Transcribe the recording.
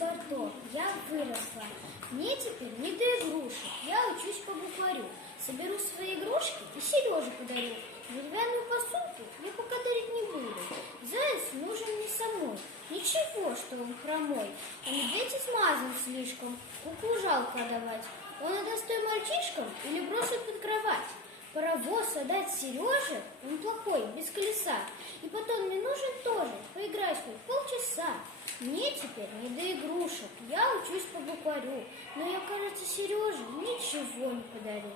зато я выросла. Мне теперь не до игрушек, я учусь по букварю. Соберу свои игрушки и Сереже подарю. Деревянную посудку я пока дарить не буду. Заяц нужен мне самой. Ничего, что он хромой. А медведь измазан слишком, куклу жалко отдавать. Он отдаст той мальчишкам или бросит под кровать. Паровоз отдать Сереже, он плохой, без колеса. И потом мне нужен тоже поиграть хоть полчаса. Мне теперь не до игрушек, я учусь по букварю. Но я, кажется, Сереже ничего не подарю.